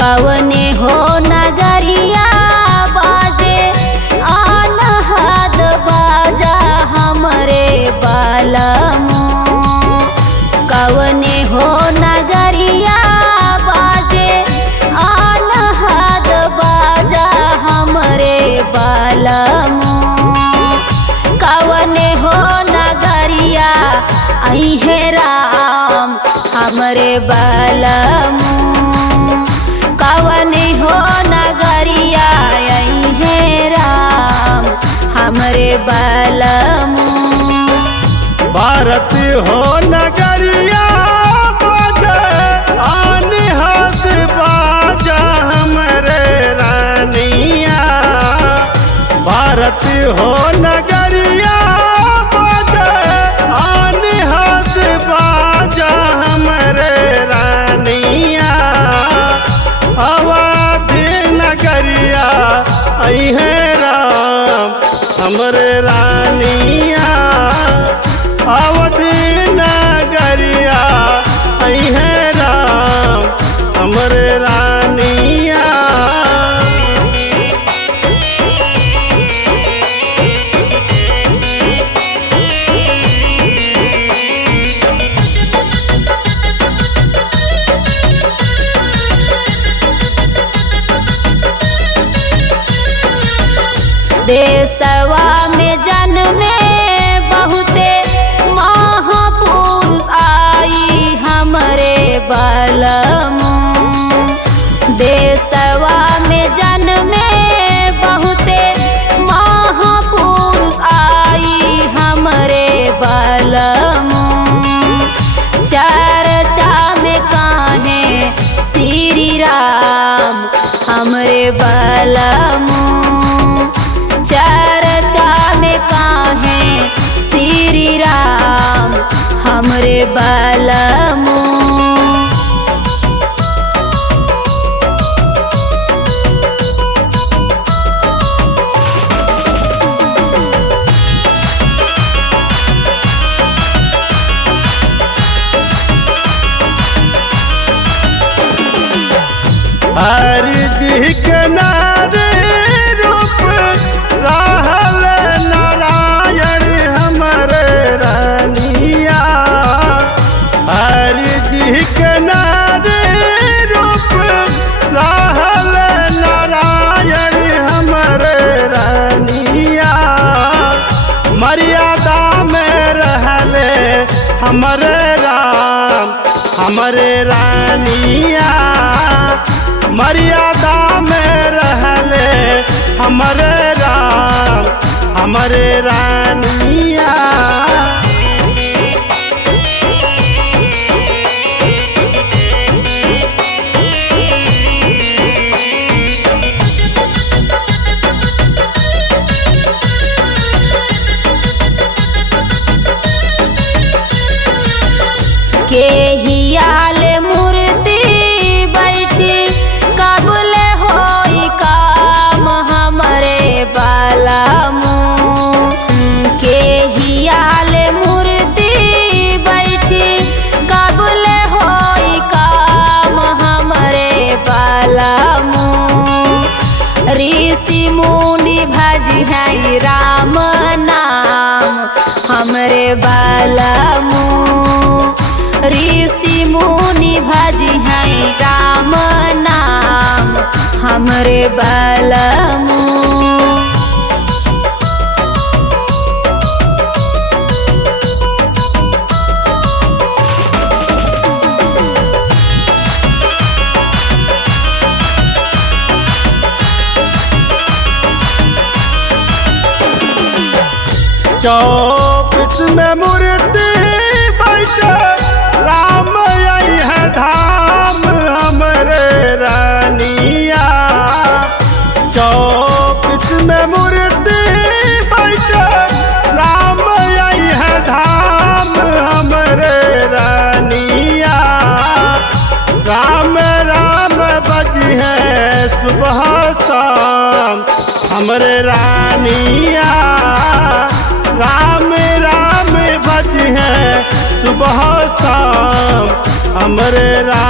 कवने हो नगरिया बाजे अनहद बाजा हमरे बालमो। कवने हो नगरिया बाजे अनहद बाजा हमरे बालमो। कवने हो नगरिया आई है राम हमरे बालमो। कवने हो नगरिया आई है राम हमरे बालमो। भारत हो नगरिया बाजा अनहद बाजा हमरे रानिया। भारत हो नगरिया बाजा अनहद बाजा हमरे रानिया। अवध नगरिया आई है राम हमरे रानिया। अवध नगरिया आई है राम हमरे रानिया। देशवा में जन्मे बहुते महापुरुष आई हमरे बालमो। देशवा में जन्मे बहुते महापुरुष आई हमरे बालमो। चर्चा में काहे श्री राम हमरे बालमो। चर्चा में काहे श्री राम हमरे बालमो। हर दिख नारे रूप रहल नारायण हमरे रानिया। हर दिख नारे रूप रहल नारायण हमरे रानिया। मर्यादा में रहले हमरे राम हमरे रानिया। मर्यादा में रहले हमरे राम हमरे रानिया। के हियाल मूर्ति बैठी काबुल होई काम हमरे बालमो। के हियाल मूर्ति बैठी काबुल होई काम हमरे बालमो। ऋषि मुनि भजी है राम नाम हमरे बालमो। ऋषि मुनि भजी है राम नाम हमरे बालमो। चौबीस में मूर्ति बैठे राम आई है धाम हमरे रानिया। 24 में मूर्ति बैठे राम आई है धाम हमरे रानिया। राम राम बजी है सुबह शाम हमरे रानिया। राम राम बजी है सुबह शाम हमरे राम।